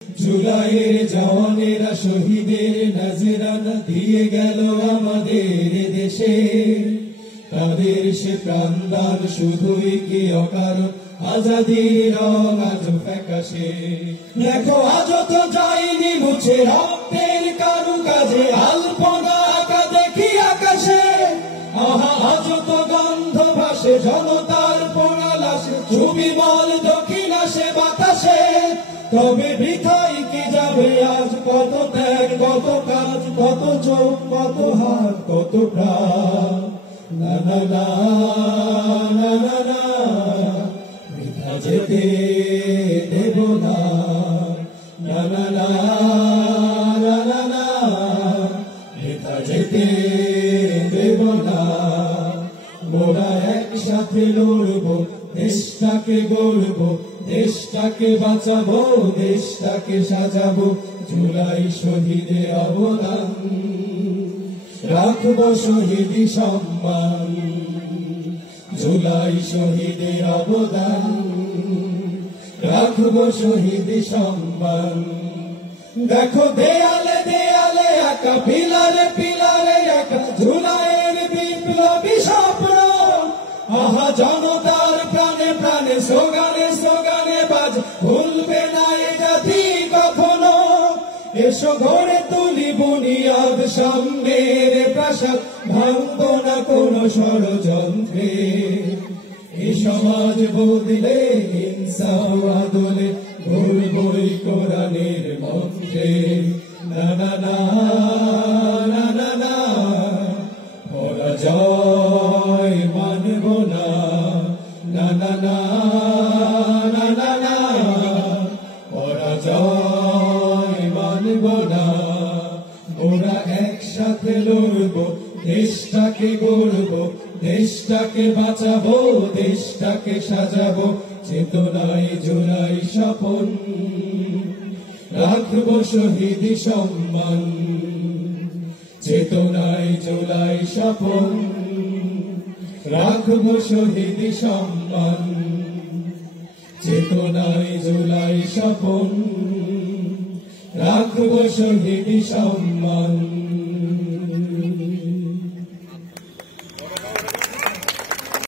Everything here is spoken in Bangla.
জুলাইয়ের জওয়ানেরা শহীদের নজরানা দিয়ে গেল আমাদের দেশে, তাদের সে প্রাণদান শুধুই কি অকারণ, আজাদির রং আজ ফ্যাকাশে। দেখো আজও তো যায়নি মুছে রক্তের কারুকাজে, আলপনা আঁকা দেখি আকাশে। আহা আজও তো গন্ধ ভাসে জনতার পোড়া লাশে, ছবি বল দক্ষিণ আসে বাতাসে। তবে বৃথাই কি যাবে আজ কত ত্যাগ, কত কাজ, কত চোখ, কত হাত, কত প্রাণ। না না না না না না, বৃথা যেতে দেব না। না না না না না না, বৃথা যেতে দেব না। মোরা একসাথে লড়বো, দেশটাকে গড়বো, দেশটাকে বাঁচাবো, দেশটাকে সাজাবো। জুলাই শহীদের অবদান রাখবো শহীদি সম্মান। জুলাই শহীদের অবদান রাখবো শহীদি সম্মান। দেখো দেয়ালে দেয়ালে একা, পিলারে পিলারে একা, জুলাইয়ের বিপ্লবী স্বপ্ন। আহা জনতার প্রাণে প্রাণে স্লোগানে স্লোগানে বাজ, ভুলবে না এ জাতি কখনো। এসো গড়ে তুলি বুনিয়াদ সামনের প্রাসাদ, ভাঙব না কোনো ষড়যন্ত্রে। এই সমাজ বদলে ইনসাফ আদলে, ঘুরবই কোরআনের মন্ত্রে। না না না না না না, পরাজয় মানব না। না না না না না না, পরাজয় মানব না। ওরা একসাথে লড়বো, দেশটাকে গড়বো, দেশটাকে বাঁচাবো, দেশটাকে সাজাবো। চেতনায় জুলাই স্বপন রাখবো শহীদি সম্মান। চেতনায় জুলাই স্বপন রাখবো শহীদি সম্মান। চেতনায় জুলাই স্বপন রাখবো শহীদি সম্মান।